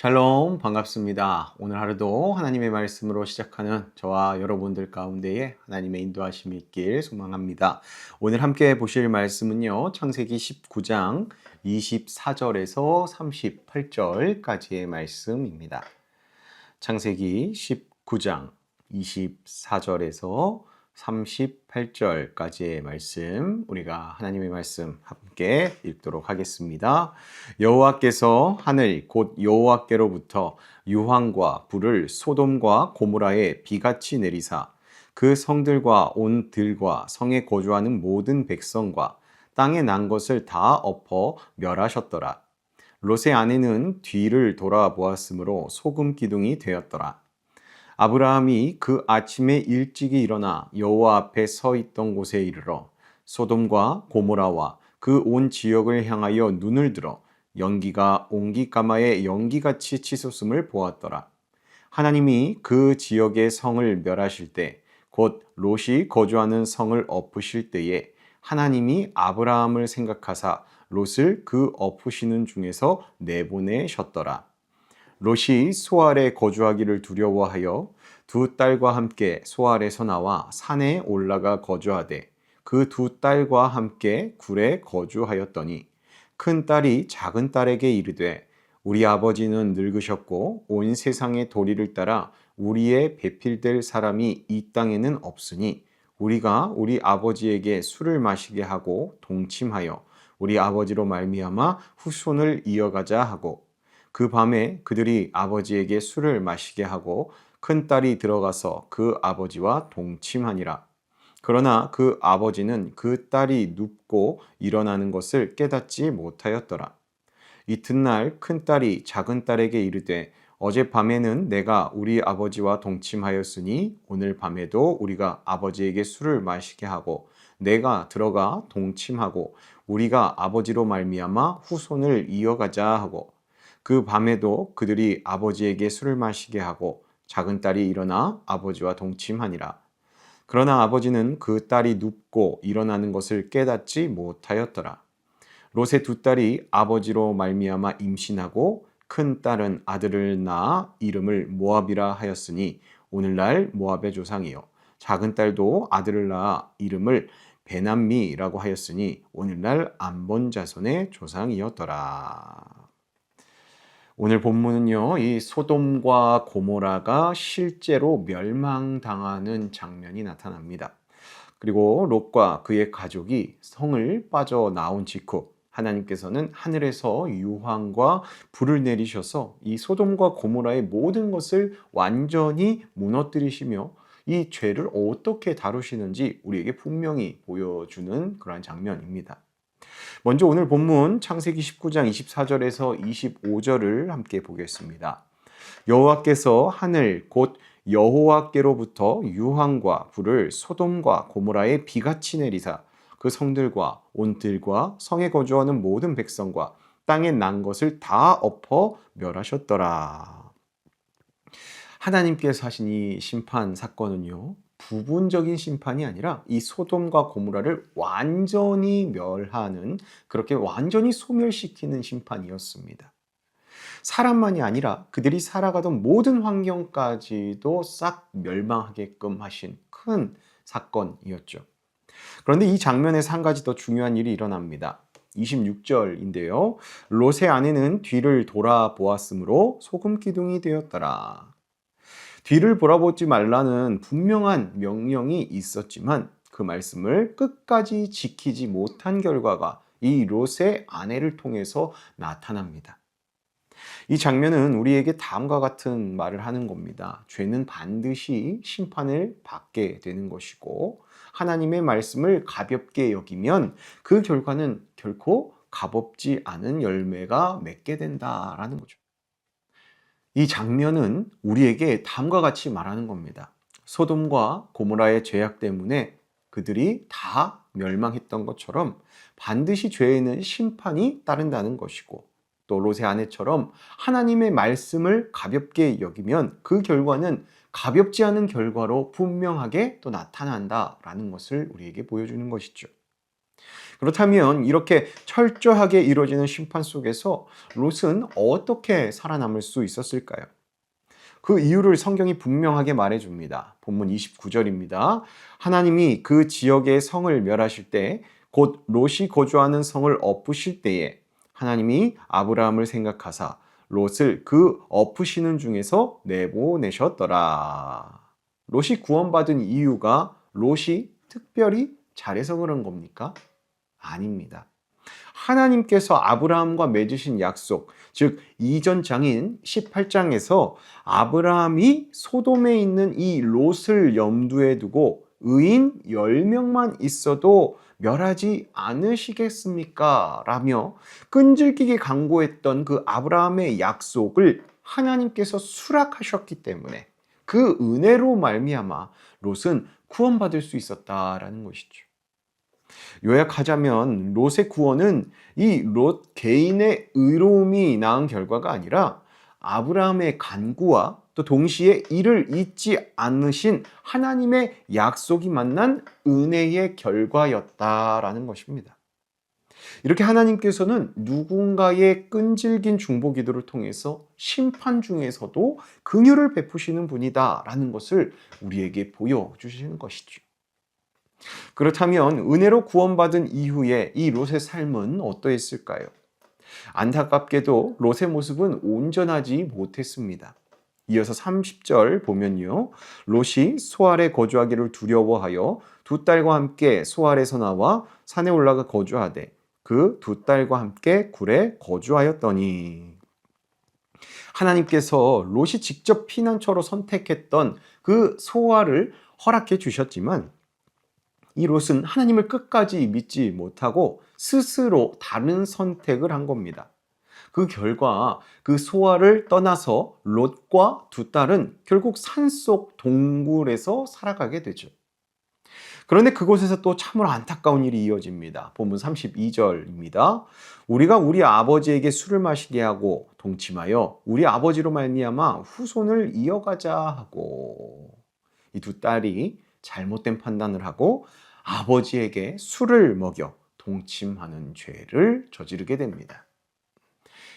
샬롬 반갑습니다. 오늘 하루도 하나님의 말씀으로 시작하는 저와 여러분들 가운데에 하나님의 인도하심이 있길 소망합니다. 오늘 함께 보실 말씀은요. 창세기 19장 24절에서 38절까지의 말씀입니다. 창세기 19장 24절에서 38절까지의 말씀, 우리가 하나님의 말씀 함께 읽도록 하겠습니다. 여호와께서 하늘 곧 여호와께로부터 유황과 불을 소돔과 고모라에 비같이 내리사 그 성들과 온 들과 성에 거주하는 모든 백성과 땅에 난 것을 다 엎어 멸하셨더라. 롯의 아내는 뒤를 돌아보았으므로 소금 기둥이 되었더라. 아브라함이 그 아침에 일찍이 일어나 여호와 앞에 서 있던 곳에 이르러 소돔과 고모라와 그 온 지역을 향하여 눈을 들어 연기가 옹기까마의 연기같이 치솟음을 보았더라. 하나님이 그 지역의 성을 멸하실 때, 곧 롯이 거주하는 성을 엎으실 때에 하나님이 아브라함을 생각하사 롯을 그 엎으시는 중에서 내보내셨더라. 롯이 소알에 거주하기를 두려워하여 두 딸과 함께 소알에서 나와 산에 올라가 거주하되 그 두 딸과 함께 굴에 거주하였더니 큰 딸이 작은 딸에게 이르되 우리 아버지는 늙으셨고 온 세상의 도리를 따라 우리의 배필될 사람이 이 땅에는 없으니 우리가 우리 아버지에게 술을 마시게 하고 동침하여 우리 아버지로 말미암아 후손을 이어가자 하고 그 밤에 그들이 아버지에게 술을 마시게 하고 큰딸이 들어가서 그 아버지와 동침하니라. 그러나 그 아버지는 그 딸이 눕고 일어나는 것을 깨닫지 못하였더라. 이튿날 큰딸이 작은딸에게 이르되 어젯밤에는 내가 우리 아버지와 동침하였으니 오늘 밤에도 우리가 아버지에게 술을 마시게 하고 내가 들어가 동침하고 우리가 아버지로 말미암아 후손을 이어가자 하고 그 밤에도 그들이 아버지에게 술을 마시게 하고 작은 딸이 일어나 아버지와 동침하니라. 그러나 아버지는 그 딸이 눕고 일어나는 것을 깨닫지 못하였더라. 롯의 두 딸이 아버지로 말미암아 임신하고 큰 딸은 아들을 낳아 이름을 모압이라 하였으니 오늘날 모압의 조상이요. 작은 딸도 아들을 낳아 이름을 베남미라고 하였으니 오늘날 암몬 자손의 조상이었더라. 오늘 본문은요, 이 소돔과 고모라가 실제로 멸망당하는 장면이 나타납니다. 그리고 롯과 그의 가족이 성을 빠져나온 직후 하나님께서는 하늘에서 유황과 불을 내리셔서 이 소돔과 고모라의 모든 것을 완전히 무너뜨리시며 이 죄를 어떻게 다루시는지 우리에게 분명히 보여주는 그러한 장면입니다. 먼저 오늘 본문 창세기 19장 24절에서 25절을 함께 보겠습니다. 여호와께서 하늘 곧 여호와께로부터 유황과 불을 소돔과 고모라에 비같이 내리사 그 성들과 온 들과 성에 거주하는 모든 백성과 땅에 난 것을 다 엎어 멸하셨더라. 하나님께서 하신 이 심판 사건은요, 부분적인 심판이 아니라 이 소돔과 고모라를 완전히 멸하는, 그렇게 완전히 소멸시키는 심판이었습니다. 사람만이 아니라 그들이 살아가던 모든 환경까지도 싹 멸망하게끔 하신 큰 사건이었죠. 그런데 이 장면에서 한 가지 더 중요한 일이 일어납니다. 26절인데요. 롯의 아내는 뒤를 돌아보았으므로 소금 기둥이 되었더라. 뒤를 돌아보지 말라는 분명한 명령이 있었지만 그 말씀을 끝까지 지키지 못한 결과가 이 롯의 아내를 통해서 나타납니다. 이 장면은 우리에게 다음과 같은 말을 하는 겁니다. 죄는 반드시 심판을 받게 되는 것이고 하나님의 말씀을 가볍게 여기면 그 결과는 결코 값없지 않은 열매가 맺게 된다라는 거죠. 이 장면은 우리에게 다음과 같이 말하는 겁니다. 소돔과 고모라의 죄악 때문에 그들이 다 멸망했던 것처럼 반드시 죄에는 심판이 따른다는 것이고 또 롯의 아내처럼 하나님의 말씀을 가볍게 여기면 그 결과는 가볍지 않은 결과로 분명하게 또 나타난다라는 것을 우리에게 보여주는 것이죠. 그렇다면 이렇게 철저하게 이루어지는 심판 속에서 롯은 어떻게 살아남을 수 있었을까요? 그 이유를 성경이 분명하게 말해줍니다. 본문 29절입니다. 하나님이 그 지역의 성을 멸하실 때, 곧 롯이 거주하는 성을 엎으실 때에 하나님이 아브라함을 생각하사 롯을 그 엎으시는 중에서 내보내셨더라. 롯이 구원받은 이유가 롯이 특별히 잘해서 그런 겁니까? 아닙니다. 하나님께서 아브라함과 맺으신 약속, 즉 이전 장인 18장에서 아브라함이 소돔에 있는 이 롯을 염두에 두고 의인 10명만 있어도 멸하지 않으시겠습니까? 라며 끈질기게 강구했던 그 아브라함의 약속을 하나님께서 수락하셨기 때문에 그 은혜로 말미암아 롯은 구원받을 수 있었다라는 것이죠. 요약하자면 롯의 구원은 이 롯 개인의 의로움이 낳은 결과가 아니라 아브라함의 간구와 또 동시에 이를 잊지 않으신 하나님의 약속이 만난 은혜의 결과였다라는 것입니다. 이렇게 하나님께서는 누군가의 끈질긴 중보 기도를 통해서 심판 중에서도 긍휼을 베푸시는 분이다라는 것을 우리에게 보여주시는 것이죠. 그렇다면 은혜로 구원받은 이후에 이 롯의 삶은 어떠했을까요? 안타깝게도 롯의 모습은 온전하지 못했습니다. 이어서 30절 보면요. 롯이 소알에 거주하기를 두려워하여 두 딸과 함께 소알에서 나와 산에 올라가 거주하되 그 두 딸과 함께 굴에 거주하였더니. 하나님께서 롯이 직접 피난처로 선택했던 그 소알을 허락해 주셨지만 이 롯은 하나님을 끝까지 믿지 못하고 스스로 다른 선택을 한 겁니다. 그 결과 그 소알을 떠나서 롯과 두 딸은 결국 산속 동굴에서 살아가게 되죠. 그런데 그곳에서 또 참으로 안타까운 일이 이어집니다. 본문 32절입니다. 우리가 우리 아버지에게 술을 마시게 하고 동침하여 우리 아버지로 말미암아 후손을 이어가자 하고, 이 두 딸이 잘못된 판단을 하고 아버지에게 술을 먹여 동침하는 죄를 저지르게 됩니다.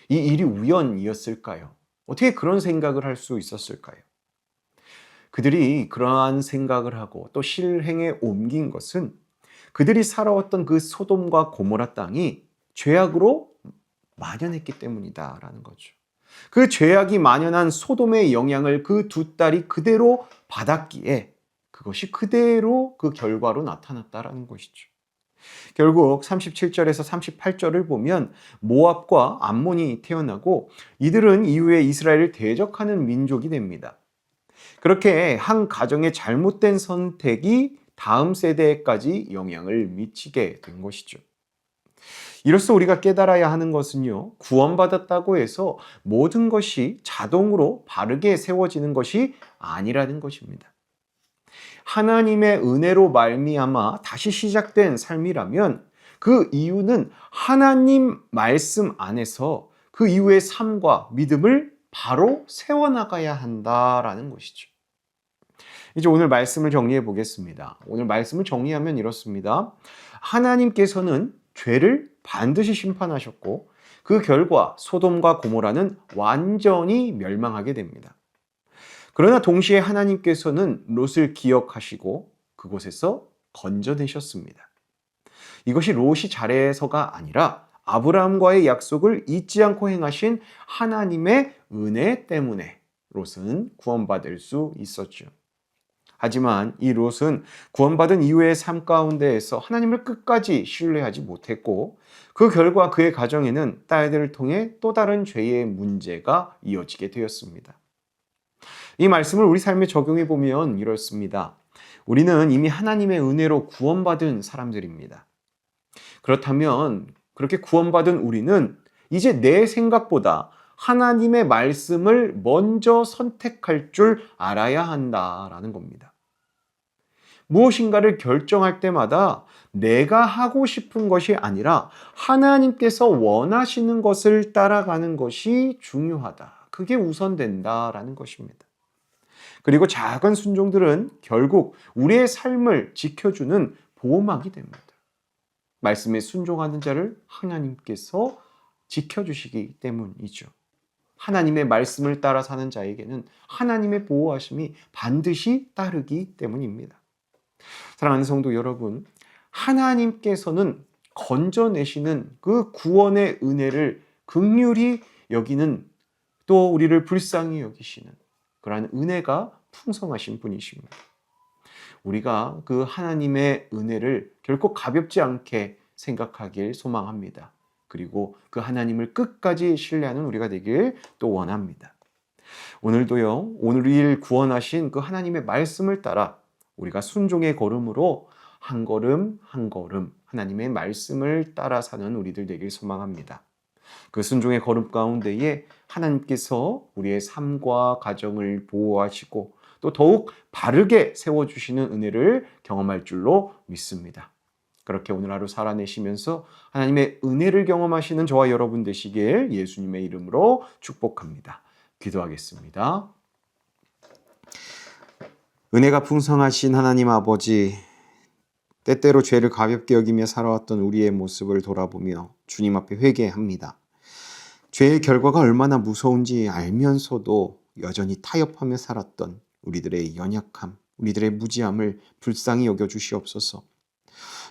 이 일이 우연이었을까요? 어떻게 그런 생각을 할 수 있었을까요? 그들이 그러한 생각을 하고 또 실행에 옮긴 것은 그들이 살아왔던 그 소돔과 고모라 땅이 죄악으로 만연했기 때문이다라는 거죠. 그 죄악이 만연한 소돔의 영향을 그 두 딸이 그대로 받았기에 그것이 그대로 그 결과로 나타났다라는 것이죠. 결국 37절에서 38절을 보면 모압과 암몬이 태어나고 이들은 이후에 이스라엘을 대적하는 민족이 됩니다. 그렇게 한 가정의 잘못된 선택이 다음 세대까지 영향을 미치게 된 것이죠. 이로써 우리가 깨달아야 하는 것은요, 구원받았다고 해서 모든 것이 자동으로 바르게 세워지는 것이 아니라는 것입니다. 하나님의 은혜로 말미암아 다시 시작된 삶이라면 그 이유는 하나님 말씀 안에서 그 이후의 삶과 믿음을 바로 세워나가야 한다라는 것이죠. 이제 오늘 말씀을 정리해 보겠습니다. 오늘 말씀을 정리하면 이렇습니다. 하나님께서는 죄를 반드시 심판하셨고 그 결과 소돔과 고모라는 완전히 멸망하게 됩니다. 그러나 동시에 하나님께서는 롯을 기억하시고 그곳에서 건져내셨습니다. 이것이 롯이 잘해서가 아니라 아브라함과의 약속을 잊지 않고 행하신 하나님의 은혜 때문에 롯은 구원받을 수 있었죠. 하지만 이 롯은 구원받은 이후의 삶 가운데에서 하나님을 끝까지 신뢰하지 못했고 그 결과 그의 가정에는 딸들을 통해 또 다른 죄의 문제가 이어지게 되었습니다. 이 말씀을 우리 삶에 적용해 보면 이렇습니다. 우리는 이미 하나님의 은혜로 구원받은 사람들입니다. 그렇다면 그렇게 구원받은 우리는 이제 내 생각보다 하나님의 말씀을 먼저 선택할 줄 알아야 한다라는 겁니다. 무엇인가를 결정할 때마다 내가 하고 싶은 것이 아니라 하나님께서 원하시는 것을 따라가는 것이 중요하다. 그게 우선된다라는 것입니다. 그리고 작은 순종들은 결국 우리의 삶을 지켜주는 보호막이 됩니다. 말씀에 순종하는 자를 하나님께서 지켜주시기 때문이죠. 하나님의 말씀을 따라 사는 자에게는 하나님의 보호하심이 반드시 따르기 때문입니다. 사랑하는 성도 여러분, 하나님께서는 건져내시는 그 구원의 은혜를 긍휼히 여기는, 또 우리를 불쌍히 여기시는 그러한 은혜가 풍성하신 분이십니다. 우리가 그 하나님의 은혜를 결코 가볍지 않게 생각하길 소망합니다. 그리고 그 하나님을 끝까지 신뢰하는 우리가 되길 또 원합니다. 오늘도요, 오늘 구원하신 그 하나님의 말씀을 따라 우리가 순종의 걸음으로 한 걸음 한 걸음 하나님의 말씀을 따라 사는 우리들 되길 소망합니다. 그 순종의 걸음 가운데에 하나님께서 우리의 삶과 가정을 보호하시고 또 더욱 바르게 세워주시는 은혜를 경험할 줄로 믿습니다. 그렇게 오늘 하루 살아내시면서 하나님의 은혜를 경험하시는 저와 여러분 되시길 예수님의 이름으로 축복합니다. 기도하겠습니다. 은혜가 풍성하신 하나님 아버지, 때때로 죄를 가볍게 여기며 살아왔던 우리의 모습을 돌아보며 주님 앞에 회개합니다. 죄의 결과가 얼마나 무서운지 알면서도 여전히 타협하며 살았던 우리들의 연약함, 우리들의 무지함을 불쌍히 여겨주시옵소서.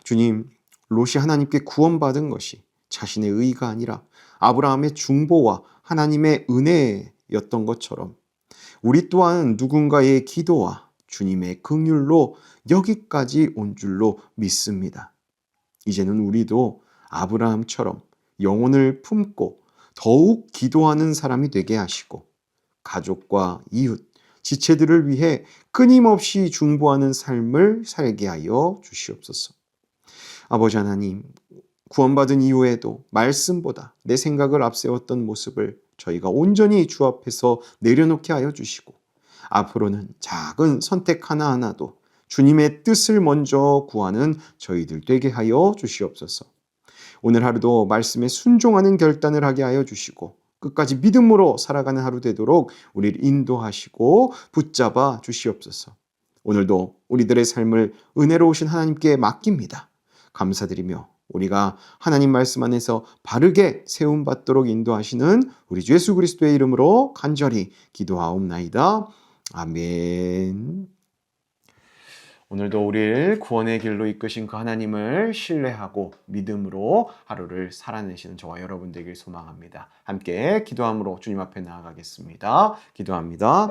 주님, 롯이 하나님께 구원받은 것이 자신의 의가 아니라 아브라함의 중보와 하나님의 은혜였던 것처럼 우리 또한 누군가의 기도와 주님의 긍휼로 여기까지 온 줄로 믿습니다. 이제는 우리도 아브라함처럼 영혼을 품고 더욱 기도하는 사람이 되게 하시고 가족과 이웃, 지체들을 위해 끊임없이 중보하는 삶을 살게 하여 주시옵소서. 아버지 하나님, 구원받은 이후에도 말씀보다 내 생각을 앞세웠던 모습을 저희가 온전히 주 앞에서 내려놓게 하여 주시고 앞으로는 작은 선택 하나하나도 주님의 뜻을 먼저 구하는 저희들 되게 하여 주시옵소서. 오늘 하루도 말씀에 순종하는 결단을 하게 하여 주시고 끝까지 믿음으로 살아가는 하루 되도록 우리를 인도하시고 붙잡아 주시옵소서. 오늘도 우리들의 삶을 은혜로우신 하나님께 맡깁니다. 감사드리며 우리가 하나님 말씀 안에서 바르게 세움받도록 인도하시는 우리 주 예수 그리스도의 이름으로 간절히 기도하옵나이다. 아멘. 오늘도 우리를 구원의 길로 이끄신 그 하나님을 신뢰하고 믿음으로 하루를 살아내시는 저와 여러분 되길 소망합니다. 함께 기도함으로 주님 앞에 나아가겠습니다. 기도합니다.